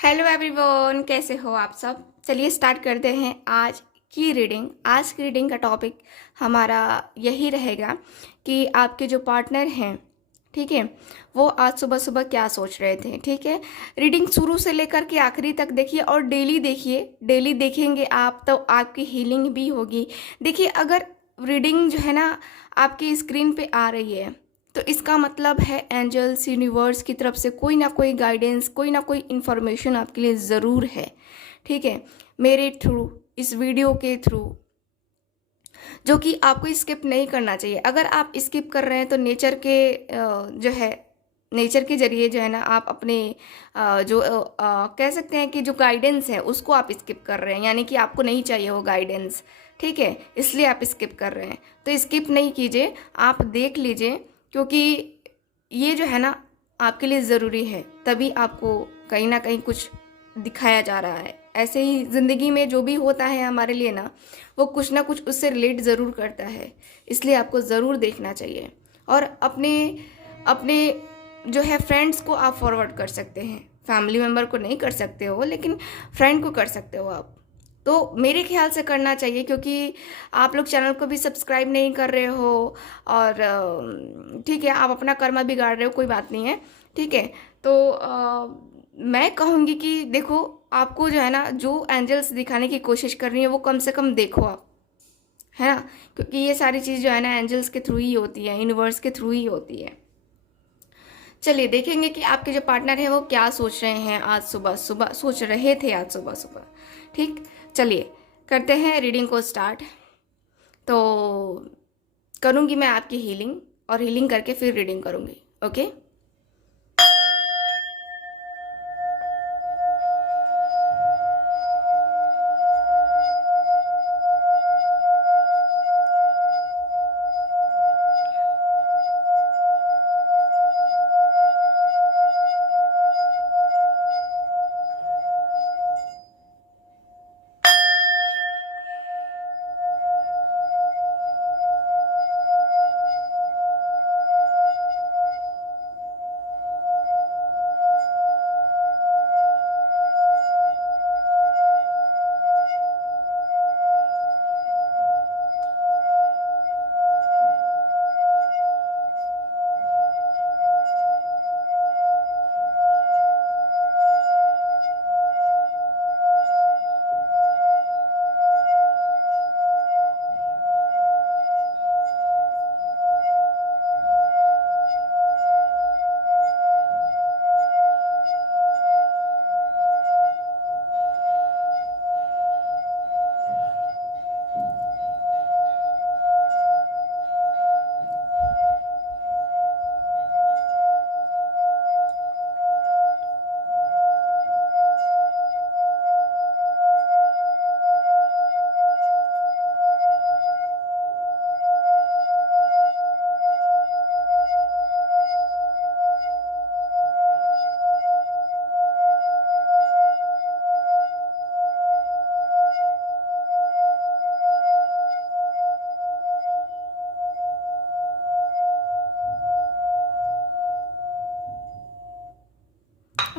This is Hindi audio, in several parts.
हेलो एवरीवन, कैसे हो आप सब। चलिए स्टार्ट करते हैं आज की रीडिंग। आज की रीडिंग का टॉपिक हमारा यही रहेगा कि आपके जो पार्टनर हैं, ठीक है, वो आज सुबह सुबह क्या सोच रहे थे। ठीक है, रीडिंग शुरू से लेकर के आखिरी तक देखिए और डेली देखिए। डेली देखेंगे आप तो आपकी हीलिंग भी होगी। देखिए, अगर रीडिंग जो है ना आपकी स्क्रीन पे आ रही है तो इसका मतलब है एंजल्स यूनिवर्स की तरफ से कोई ना कोई गाइडेंस, कोई ना कोई इन्फॉर्मेशन आपके लिए ज़रूर है। ठीक है, मेरे थ्रू, इस वीडियो के थ्रू, जो कि आपको स्किप नहीं करना चाहिए। अगर आप स्किप कर रहे हैं तो नेचर के जो है, नेचर के जरिए जो है ना आप अपने कह सकते हैं कि जो गाइडेंस है उसको आप स्किप कर रहे हैं, यानी कि आपको नहीं चाहिए वो गाइडेंस। ठीक है, इसलिए आप स्किप कर रहे हैं। तो स्किप नहीं कीजिए, आप देख लीजिए, क्योंकि ये जो है ना आपके लिए ज़रूरी है। तभी आपको कहीं ना कहीं कुछ दिखाया जा रहा है। ऐसे ही ज़िंदगी में जो भी होता है हमारे लिए ना, वो कुछ ना कुछ उससे रिलेट ज़रूर करता है। इसलिए आपको ज़रूर देखना चाहिए। और अपने अपने जो है फ्रेंड्स को आप फॉरवर्ड कर सकते हैं। फैमिली मेम्बर को नहीं कर सकते हो, लेकिन फ्रेंड को कर सकते हो आप। तो मेरे ख्याल से करना चाहिए, क्योंकि आप लोग चैनल को भी सब्सक्राइब नहीं कर रहे हो। और ठीक है, आप अपना कर्मा बिगाड़ रहे हो, कोई बात नहीं है। ठीक है, तो मैं कहूँगी कि देखो, आपको जो है ना जो एंजल्स दिखाने की कोशिश कर रही है वो कम से कम देखो आप, है ना। क्योंकि ये सारी चीज़ जो है ना एंजल्स के थ्रू ही होती है, यूनिवर्स के थ्रू ही होती है। चलिए देखेंगे कि आपके जो पार्टनर है वो क्या सोच रहे हैं आज सुबह सुबह, सोच रहे थे आज सुबह सुबह। ठीक, चलिए करते हैं रीडिंग को स्टार्ट। तो करूँगी मैं आपकी हीलिंग, और हीलिंग करके फिर रीडिंग करूँगी। ओके,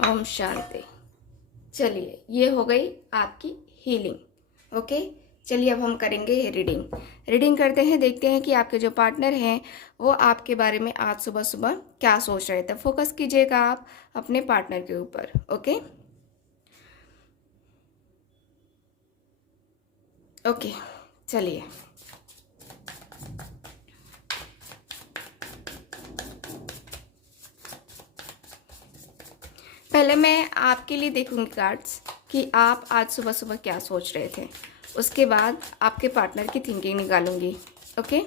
ओम शांति। चलिए, ये हो गई आपकी हीलिंग। ओके, चलिए अब हम करेंगे रीडिंग। रीडिंग करते हैं, देखते हैं कि आपके जो पार्टनर हैं वो आपके बारे में आज सुबह सुबह क्या सोच रहे थे। फोकस कीजिएगा आप अपने पार्टनर के ऊपर। ओके ओके, चलिए। पहले मैं आपके लिए देखूंगी कार्ड्स कि आप आज सुबह सुबह क्या सोच रहे थे। उसके बाद आपके पार्टनर की थिंकिंग निकालूंगी। ओके,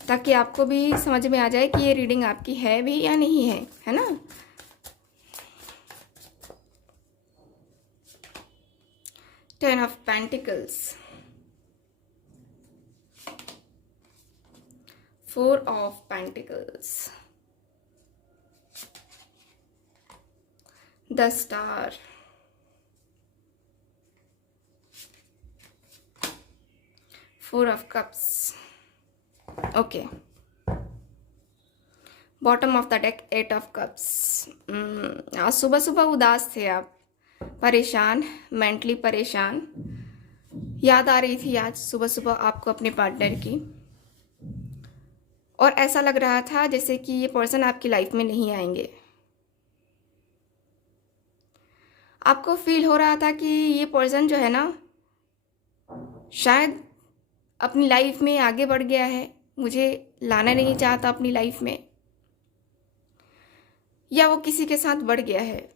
ताकि आपको भी समझ में आ जाए कि ये रीडिंग आपकी है भी या नहीं है ना। Ten of pentacles, four of pentacles, the star, four of cups. Okay, bottom of the deck 8 of cups. आज सुबह सुबह उदास थे आप, परेशान, मेंटली परेशान। याद आ रही थी आज सुबह सुबह आपको अपने पार्टनर की, और ऐसा लग रहा था जैसे कि ये पर्सन आपकी लाइफ में नहीं आएंगे। आपको फील हो रहा था कि ये पर्सन जो है ना, शायद अपनी लाइफ में आगे बढ़ गया है, मुझे लाना नहीं चाहता अपनी लाइफ में, या वो किसी के साथ बढ़ गया है,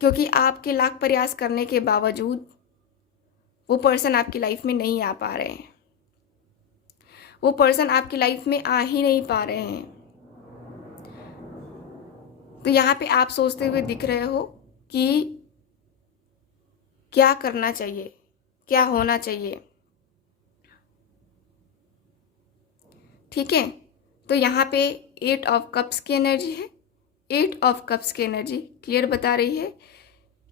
क्योंकि आपके लाख प्रयास करने के बावजूद वो पर्सन आपकी लाइफ में नहीं आ पा रहे हैं, वो पर्सन आपकी लाइफ में आ ही नहीं पा रहे हैं। तो यहाँ पे आप सोचते हुए दिख रहे हो कि क्या करना चाहिए, क्या होना चाहिए। ठीक है, तो यहाँ पे 8 ऑफ कप्स की एनर्जी है। 8 ऑफ कप्स की एनर्जी क्लियर बता रही है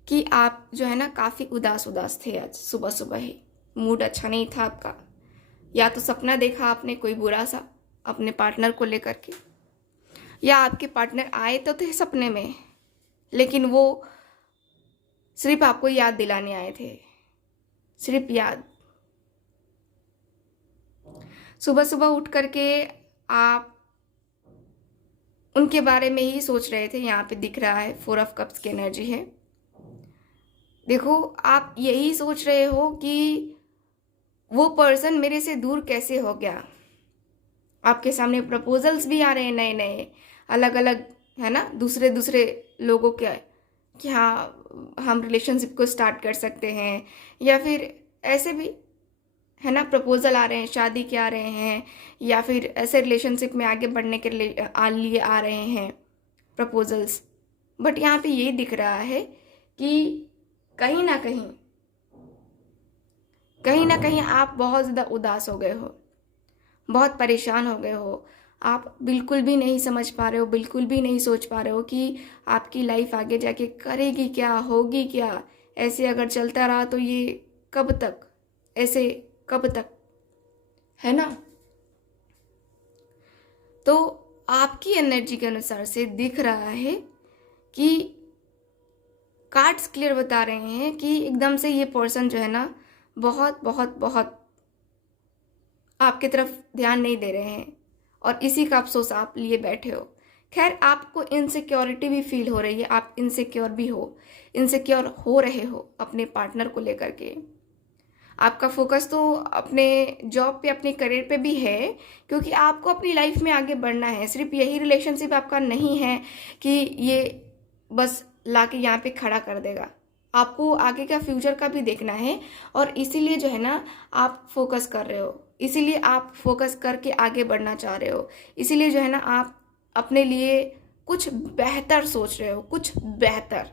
कि आप जो है ना काफ़ी उदास उदास थे आज सुबह सुबह ही। मूड अच्छा नहीं था आपका, या तो सपना देखा आपने कोई बुरा सा अपने पार्टनर को लेकर के, या आपके पार्टनर आए तो थे सपने में, लेकिन वो सिर्फ आपको याद दिलाने आए थे, सिर्फ याद। सुबह सुबह उठ करके आप उनके बारे में ही सोच रहे थे। यहाँ पे दिख रहा है 4 ऑफ कप्स की एनर्जी है। देखो, आप यही सोच रहे हो कि वो पर्सन मेरे से दूर कैसे हो गया। आपके सामने प्रपोजल्स भी आ रहे हैं नए नए, अलग अलग, है ना, दूसरे दूसरे लोगों के, कि हाँ हम रिलेशनशिप को स्टार्ट कर सकते हैं, या फिर ऐसे भी, है ना, प्रपोजल आ रहे हैं, शादी के आ रहे हैं, या फिर ऐसे रिलेशनशिप में आगे बढ़ने के लिए आ रहे हैं प्रपोजल्स। बट यहाँ पे ये दिख रहा है कि कहीं ना कहीं आप बहुत ज़्यादा उदास हो गए हो, बहुत परेशान हो गए हो। आप बिल्कुल भी नहीं समझ पा रहे हो, बिल्कुल भी नहीं सोच पा रहे हो कि आपकी लाइफ आगे जाके करेगी क्या, होगी क्या। ऐसे अगर चलता रहा तो ये कब तक, ऐसे कब तक, है ना। तो आपकी एनर्जी के अनुसार से दिख रहा है कि कार्ड्स क्लियर बता रहे हैं कि एकदम से ये पर्सन जो है ना बहुत बहुत बहुत आपकी तरफ ध्यान नहीं दे रहे हैं, और इसी का अफसोस आप लिए बैठे हो। खैर, आपको इनसिक्योरिटी भी फील हो रही है, आप इनसिक्योर हो रहे हो अपने पार्टनर को लेकर के। आपका फोकस तो अपने जॉब पे, अपने करियर पे भी है, क्योंकि आपको अपनी लाइफ में आगे बढ़ना है। सिर्फ यही रिलेशनशिप आपका नहीं है कि ये बस लाके यहाँ पे खड़ा कर देगा, आपको आगे का फ्यूचर का भी देखना है। और इसीलिए जो है ना आप फोकस कर रहे हो, इसीलिए आप फोकस करके आगे बढ़ना चाह रहे हो, इसीलिए जो है ना आप अपने लिए कुछ बेहतर सोच रहे हो, कुछ बेहतर।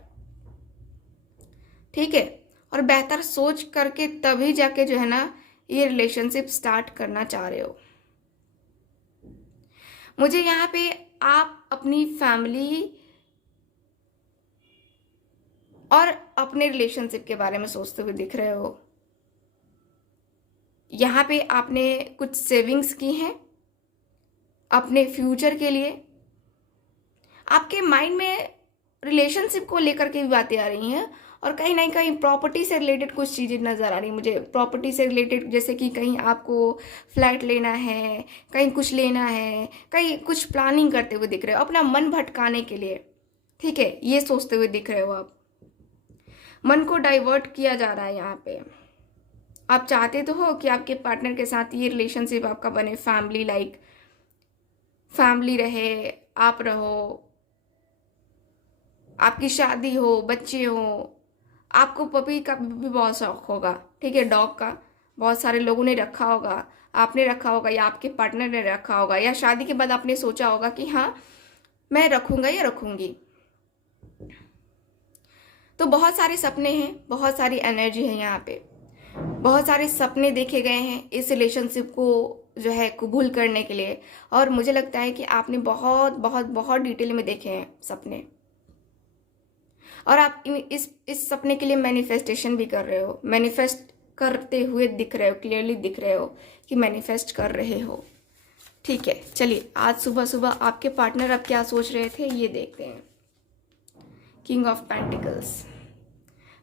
ठीक है, और बेहतर सोच करके तभी जाके जो है ना ये रिलेशनशिप स्टार्ट करना चाह रहे हो। मुझे यहाँ पे आप अपनी फैमिली और अपने रिलेशनशिप के बारे में सोचते हुए दिख रहे हो। यहाँ पे आपने कुछ सेविंग्स की हैं अपने फ्यूचर के लिए। आपके माइंड में रिलेशनशिप को लेकर के भी बातें आ रही हैं, और कहीं ना कहीं प्रॉपर्टी से रिलेटेड कुछ चीज़ें नज़र आ रही मुझे। प्रॉपर्टी से रिलेटेड, जैसे कि कहीं आपको फ्लैट लेना है, कहीं कुछ लेना है, कहीं कुछ प्लानिंग करते हुए दिख रहे हो अपना मन भटकाने के लिए। ठीक है, ये सोचते हुए दिख रहे हो आप, मन को डाइवर्ट किया जा रहा है यहाँ पे। आप चाहते तो हो कि आपके पार्टनर के साथ ये रिलेशनशिप आपका बने, फैमिली लाइक फैमिली रहे, आप रहो, आपकी शादी हो, बच्चे हो। आपको पपी का भी बहुत शौक होगा, ठीक है, डॉग का बहुत सारे लोगों ने रखा होगा, आपने रखा होगा, या आपके पार्टनर ने रखा होगा, या शादी के बाद आपने सोचा होगा कि हाँ मैं रखूँगा या रखूँगी। तो बहुत सारे सपने हैं, बहुत सारी एनर्जी है यहाँ पे, बहुत सारे सपने देखे गए हैं इस रिलेशनशिप को जो है कबूल करने के लिए। और मुझे लगता है कि आपने बहुत बहुत बहुत डिटेल में देखे हैं सपने, और आप इस सपने के लिए मैनिफेस्टेशन भी कर रहे हो, मैनिफेस्ट करते हुए दिख रहे हो, क्लियरली दिख रहे हो कि मैनिफेस्ट कर रहे हो। ठीक है, चलिए आज सुबह सुबह आपके पार्टनर अब क्या सोच रहे थे ये देखते हैं। किंग ऑफ पेंटिकल्स,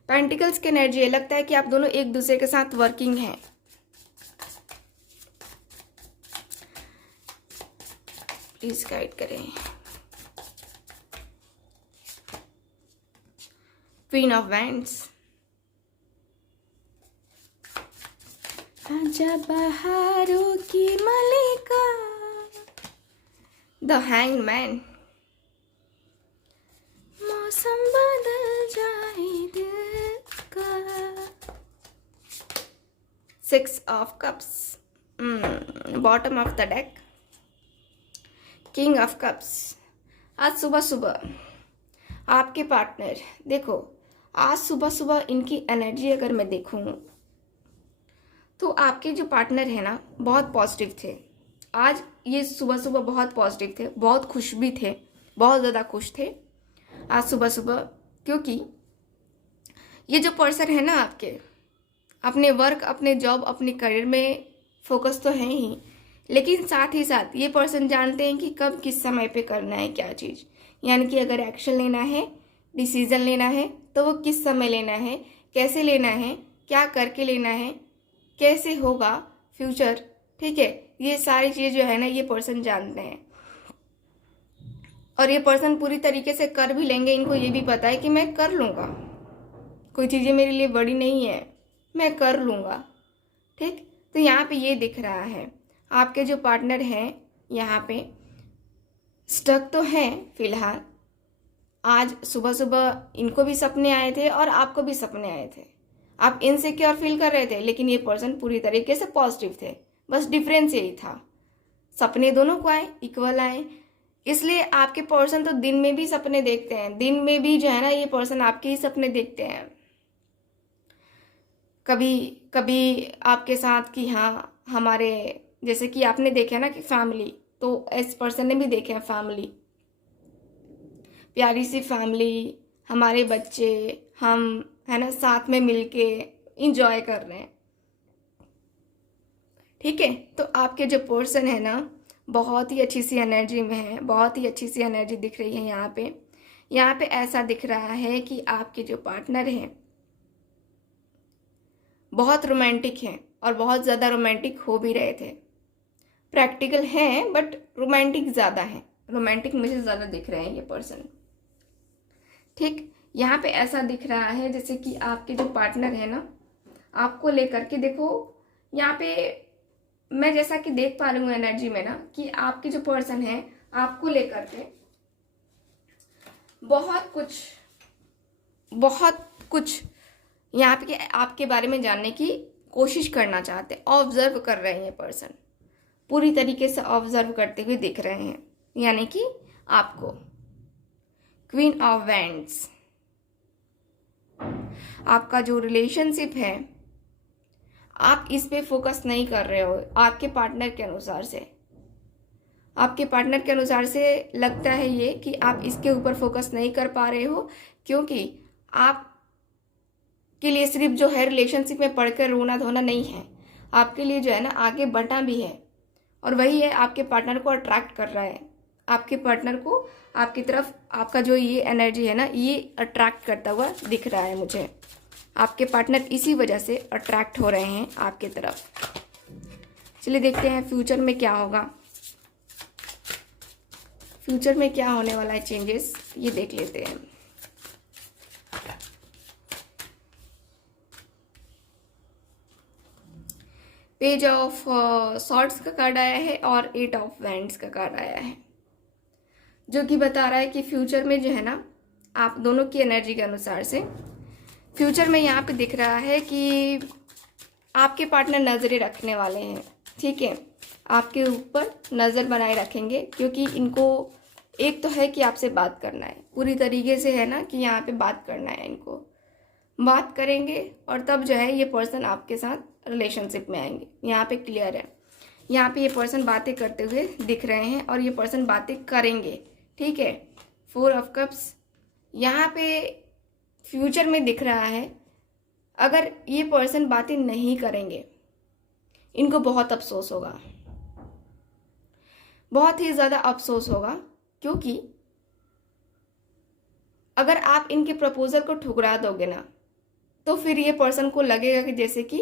पेंटिकल्स की एनर्जी, लगता है कि आप दोनों एक दूसरे के साथ वर्किंग हैं। प्लीज गाइड करें। क्वीन ऑफ वैंड्स, आजा बहारों की मलिका। द हैंग्ड मैन, मौसम बदल जाए दिल का। Six of cups, bottom of the deck. King of cups, आज सुबह सुबह आपके पार्टनर, देखो आज सुबह सुबह इनकी एनर्जी अगर मैं देखूं तो आपके जो पार्टनर है ना बहुत पॉजिटिव थे। आज ये सुबह सुबह बहुत पॉजिटिव थे, बहुत खुश भी थे, बहुत ज़्यादा खुश थे आज सुबह सुबह, क्योंकि ये जो पर्सन है ना आपके, अपने वर्क, अपने जॉब, अपने करियर में फोकस तो है ही, लेकिन साथ ही साथ ये पर्सन जानते हैं कि कब किस समय पे करना है क्या चीज़। यानी कि अगर एक्शन लेना है, डिसीज़न लेना है तो वो किस समय लेना है, कैसे लेना है, क्या करके लेना है, कैसे होगा फ्यूचर, ठीक है, ये सारी चीज़ जो है ना ये पर्सन जानते हैं। और ये पर्सन पूरी तरीके से कर भी लेंगे। इनको ये भी पता है कि मैं कर लूँगा, कोई चीज़ें मेरे लिए बड़ी नहीं है, मैं कर लूँगा। ठीक, तो यहाँ पे ये दिख रहा है आपके जो पार्टनर हैं यहाँ पे स्टक तो हैं फिलहाल। आज सुबह सुबह इनको भी सपने आए थे और आपको भी सपने आए थे। आप इनसिक्योर फील कर रहे थे, लेकिन ये पर्सन पूरी तरीके से पॉजिटिव थे। बस डिफरेंस यही था, सपने दोनों को आए, इक्वल आए। इसलिए आपके पर्सन तो दिन में भी सपने देखते हैं, दिन में भी जो है ना ये पर्सन आपके ही सपने देखते हैं। कभी कभी आपके साथ कि हाँ हमारे, जैसे कि आपने देखा ना कि फैमिली, तो इस पर्सन ने भी देखे हैं फैमिली, प्यारी सी फैमिली, हमारे बच्चे, हम है ना साथ में मिलके इंजॉय कर रहे हैं। ठीक है, तो आपके जो पर्सन है ना बहुत ही अच्छी सी एनर्जी में है, बहुत ही अच्छी सी एनर्जी दिख रही है यहाँ पे। यहाँ पे ऐसा दिख रहा है कि आपके जो पार्टनर हैं बहुत रोमांटिक हैं और बहुत ज़्यादा रोमांटिक हो भी रहे थे। प्रैक्टिकल हैं बट रोमांटिक ज़्यादा है, रोमांटिक मुझे ज़्यादा दिख रहे हैं ये पर्सन। ठीक, यहाँ पे ऐसा दिख रहा है जैसे कि आपके जो पार्टनर है ना आपको लेकर के, देखो यहाँ पे मैं जैसा कि देख पा रही हूँ एनर्जी में ना कि आपके जो पर्सन है आपको लेकर के बहुत कुछ यहाँ पे आपके बारे में जानने की कोशिश करना चाहते हैं। ऑब्जर्व कर रहे हैं ये पर्सन, पूरी तरीके से ऑब्जर्व करते हुए दिख रहे हैं। यानी कि आपको क्वीन ऑफ वैंड्स, आपका जो रिलेशनशिप है आप इस पे फोकस नहीं कर रहे हो। आपके पार्टनर के अनुसार से, आपके पार्टनर के अनुसार से लगता है ये कि आप इसके ऊपर फोकस नहीं कर पा रहे हो, क्योंकि आप के लिए सिर्फ जो है रिलेशनशिप में पढ़कर रोना धोना नहीं है, आपके लिए जो है ना आगे बढ़ना भी है। और वही है आपके पार्टनर को अट्रैक्ट कर रहा है, आपके पार्टनर को आपकी तरफ आपका जो ये एनर्जी है ना ये अट्रैक्ट करता हुआ दिख रहा है मुझे। आपके पार्टनर इसी वजह से अट्रैक्ट हो रहे हैं आपके तरफ। चलिए देखते हैं फ्यूचर में क्या होगा, फ्यूचर में क्या होने वाला है चेंजेस, ये देख लेते हैं। पेज ऑफ सॉर्ड्स का कार्ड आया है और 8 ऑफ वैंड्स का कार्ड आया है, जो कि बता रहा है कि फ्यूचर में जो है ना आप दोनों की एनर्जी के अनुसार से फ्यूचर में यहाँ पे दिख रहा है कि आपके पार्टनर नज़रें रखने वाले हैं। ठीक है, आपके ऊपर नज़र बनाए रखेंगे, क्योंकि इनको एक तो है कि आपसे बात करना है पूरी तरीके से, है ना कि यहाँ पे बात करना है, इनको बात करेंगे और तब जो है ये पर्सन आपके साथ रिलेशनशिप में आएंगे। यहाँ पे क्लियर है, यहाँ पे ये पर्सन बातें करते हुए दिख रहे हैं और ये पर्सन बातें करेंगे। ठीक है, 4 ऑफ कप्स यहाँ पे फ्यूचर में दिख रहा है। अगर ये पर्सन बातें नहीं करेंगे इनको बहुत अफसोस होगा, बहुत ही ज़्यादा अफसोस होगा, क्योंकि अगर आप इनके प्रपोजल को ठुकरा दोगे ना, तो फिर ये पर्सन को लगेगा कि जैसे कि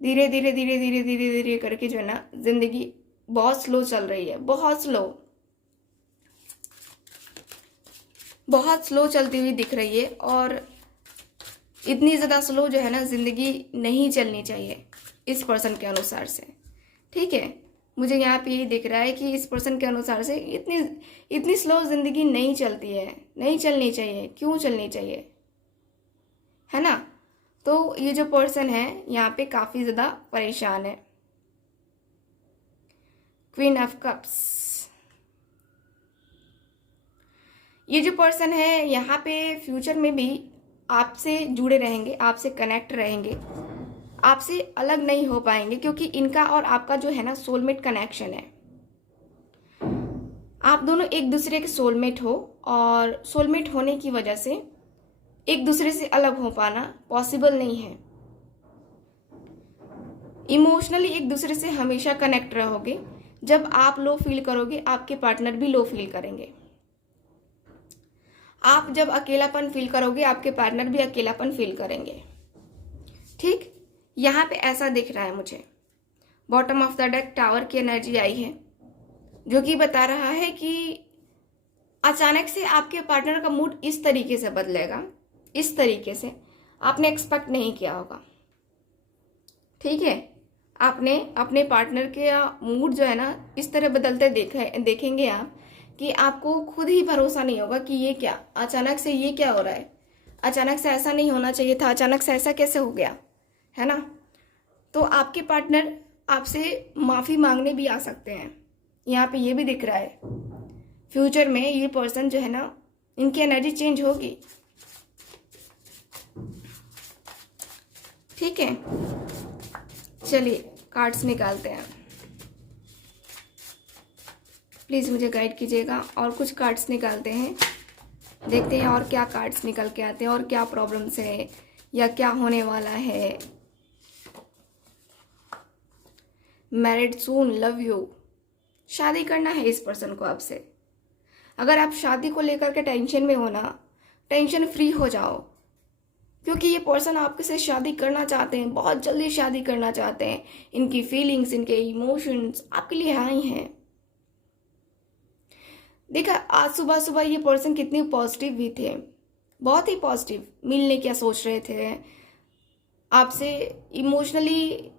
धीरे धीरे धीरे धीरे धीरे धीरे करके जो है ना जिंदगी बहुत स्लो चल रही है, बहुत स्लो चलती हुई दिख रही है। और इतनी ज़्यादा स्लो जो है ना जिंदगी नहीं चलनी चाहिए इस पर्सन के अनुसार से, ठीक है। मुझे यहाँ पे यही दिख रहा है कि इस पर्सन के अनुसार से इतनी स्लो जिंदगी नहीं चलती है, नहीं चलनी चाहिए। क्यों चलनी चाहिए, है ना। तो ये जो पर्सन है यहाँ पे काफ़ी ज़्यादा परेशान है। क्वीन ऑफ कप्स, ये जो पर्सन है यहाँ पे फ्यूचर में भी आपसे जुड़े रहेंगे, आपसे कनेक्ट रहेंगे, आपसे अलग नहीं हो पाएंगे, क्योंकि इनका और आपका जो है ना सोलमेट कनेक्शन है। आप दोनों एक दूसरे के सोलमेट हो, और सोलमेट होने की वजह से एक दूसरे से अलग हो पाना पॉसिबल नहीं है। इमोशनली एक दूसरे से हमेशा कनेक्ट रहोगे। जब आप लो फील करोगे, आपके पार्टनर भी लो फील करेंगे। आप जब अकेलापन फील करोगे, आपके पार्टनर भी अकेलापन फील करेंगे, ठीक। यहाँ पे ऐसा दिख रहा है मुझे। Bottom of the deck tower की एनर्जी आई है, जो कि बता रहा है कि अचानक से आपके पार्टनर का मूड इस तरीके से बदलेगा, इस तरीके से आपने एक्सपेक्ट नहीं किया होगा, ठीक है। आपने अपने पार्टनर के मूड जो है ना इस तरह बदलते देखेंगे आप कि आपको खुद ही भरोसा नहीं होगा कि ये क्या, अचानक से ये क्या हो रहा है, अचानक से ऐसा नहीं होना चाहिए था, अचानक से ऐसा कैसे हो गया, है ना। तो आपके पार्टनर आपसे माफ़ी मांगने भी आ सकते हैं। यहाँ पे ये भी दिख रहा है फ्यूचर में ये पर्सन जो है ना, इनकी एनर्जी चेंज होगी, ठीक है। चलिए कार्ड्स निकालते हैं, प्लीज़ मुझे गाइड कीजिएगा। और कुछ कार्ड्स निकालते हैं, देखते हैं और क्या कार्ड्स निकल के आते हैं, और क्या प्रॉब्लम्स है या क्या होने वाला है। मैरिड सून, लव यू, शादी करना है इस पर्सन को आपसे। अगर आप शादी को लेकर के टेंशन में हो ना, टेंशन फ्री हो जाओ, क्योंकि ये पर्सन आपके से शादी करना चाहते हैं, बहुत जल्दी शादी करना चाहते हैं। इनकी फीलिंग्स, इनके इमोशंस आपके लिए आई हैं। देखा आज सुबह सुबह ये पर्सन कितनी पॉजिटिव भी थे, बहुत ही पॉजिटिव, मिलने क्या सोच रहे थे, आपसे इमोशनली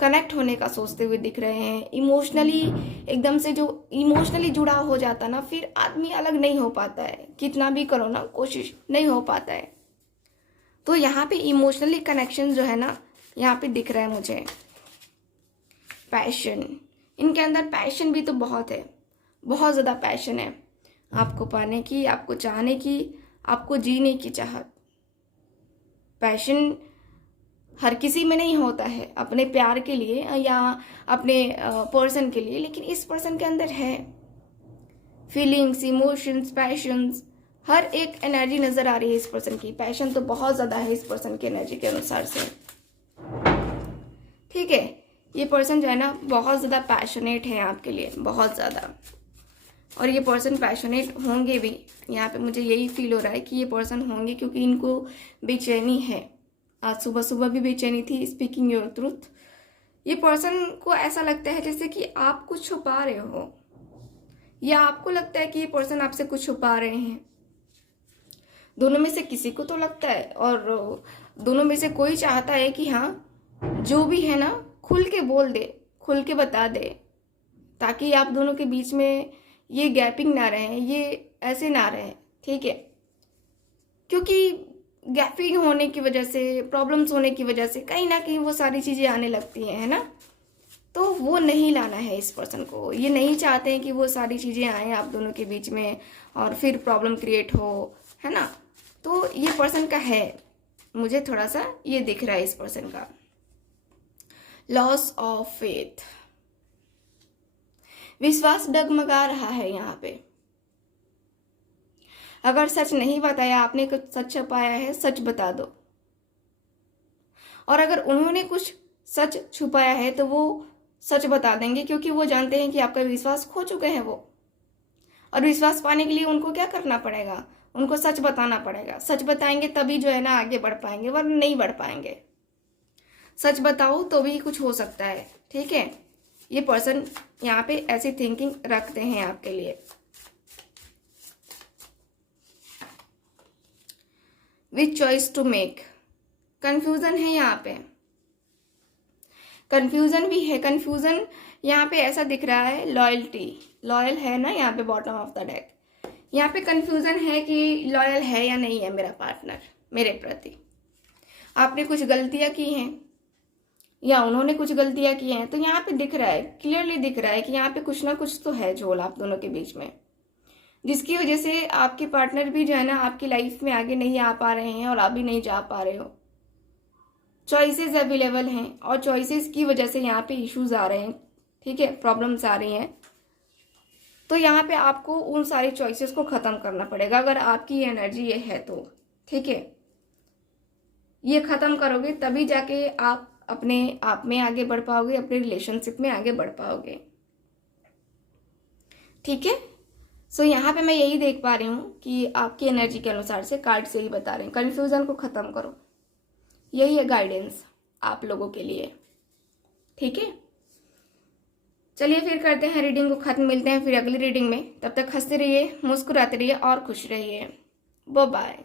कनेक्ट होने का सोचते हुए दिख रहे हैं। इमोशनली एकदम से जो इमोशनली जुड़ा हो जाता ना, फिर आदमी अलग नहीं हो पाता है, कितना भी करो ना कोशिश नहीं हो पाता है। तो यहाँ पे इमोशनली कनेक्शन जो है ना यहाँ पे दिख रहा है मुझे। पैशन, इनके अंदर पैशन भी तो बहुत है, बहुत ज़्यादा पैशन है आपको पाने की, आपको चाहने की, आपको जीने की चाहत। पैशन हर किसी में नहीं होता है अपने प्यार के लिए या अपने पर्सन के लिए, लेकिन इस पर्सन के अंदर है। फीलिंग्स, इमोशंस, पैशंस, हर एक एनर्जी नज़र आ रही है इस पर्सन की। पैशन तो बहुत ज़्यादा है इस पर्सन की एनर्जी के अनुसार से, ठीक है। ये पर्सन जो है ना बहुत ज़्यादा पैशनेट है आपके लिए, बहुत ज़्यादा। और ये पर्सन पैशनेट होंगे भी, यहाँ पे मुझे यही फील हो रहा है कि ये पर्सन होंगे, क्योंकि इनको बेचैनी है। आज सुबह सुबह भी बेचैनी थी, स्पीकिंग योर ट्रूथ। ये पर्सन को ऐसा लगता है जैसे कि आप कुछ छुपा रहे हो, या आपको लगता है कि ये पर्सन आपसे कुछ छुपा रहे हैं। दोनों में से किसी को तो लगता है, और दोनों में से कोई चाहता है कि हाँ जो भी है ना खुल के बोल दे, खुल के बता दे, ताकि आप दोनों के बीच में ये गैपिंग ना रहे, ये ऐसे ना रहे, ठीक है। क्योंकि गैपिंग होने की वजह से, प्रॉब्लम्स होने की वजह से कहीं ना कहीं वो सारी चीज़ें आने लगती हैं, है ना। तो वो नहीं लाना है इस पर्सन को, ये नहीं चाहते हैं कि वो सारी चीज़ें आएँ आप दोनों के बीच में और फिर प्रॉब्लम क्रिएट हो, है ना। तो ये पर्सन का है, मुझे थोड़ा सा ये दिख रहा है इस पर्सन का। लॉस ऑफ फेथ, विश्वास डगमगा रहा है यहाँ पे। अगर सच नहीं बताया आपने, कुछ सच छुपाया है, सच बता दो। और अगर उन्होंने कुछ सच छुपाया है तो वो सच बता देंगे, क्योंकि वो जानते हैं कि आपका विश्वास खो चुके हैं वो। और विश्वास पाने के लिए उनको क्या करना पड़ेगा, उनको सच बताना पड़ेगा। सच बताएंगे तभी जो है ना आगे बढ़ पाएंगे, वरना नहीं बढ़ पाएंगे। सच बताओ तो भी कुछ हो सकता है, ठीक है। ये पर्सन यहाँ पे ऐसी थिंकिंग रखते हैं आपके लिए। विच चॉइस टू मेक, कंफ्यूजन है यहाँ पे, कंफ्यूजन भी है। कंफ्यूजन यहाँ पे ऐसा दिख रहा है, लॉयल्टी, लॉयल है ना यहाँ पे बॉटम ऑफ द डेक। यहाँ पे कंफ्यूजन है कि लॉयल है या नहीं है मेरा पार्टनर मेरे प्रति। आपने कुछ गलतियां की हैं या उन्होंने कुछ गलतियां की हैं, तो यहाँ पे दिख रहा है, क्लियरली दिख रहा है कि यहाँ पे कुछ ना कुछ तो है झोल आप दोनों के बीच में, जिसकी वजह से आपके पार्टनर भी जो है ना आपकी लाइफ में आगे नहीं आ पा रहे हैं और आप भी नहीं जा पा रहे हो। चॉइसेस अवेलेबल हैं और चॉइसेस की वजह से यहाँ पे इश्यूज आ रहे हैं, ठीक है, प्रॉब्लम्स आ रही हैं। तो यहाँ पे आपको उन सारी चॉइसेस को ख़त्म करना पड़ेगा, अगर आपकी एनर्जी ये है तो, ठीक है। ये ख़त्म करोगे तभी जाके आप अपने आप में आगे बढ़ पाओगे, अपने रिलेशनशिप में आगे बढ़ पाओगे, ठीक है। सो यहाँ पे मैं यही देख पा रही हूँ कि आपकी एनर्जी के अनुसार से कार्ड से ही बता रहे हैं, कन्फ्यूज़न को ख़त्म करो, यही है गाइडेंस आप लोगों के लिए, ठीक है। चलिए फिर करते हैं रीडिंग को ख़त्म, मिलते हैं फिर अगली रीडिंग में। तब तक हंसते रहिए, मुस्कुराते रहिए और खुश रहिए। Bye bye.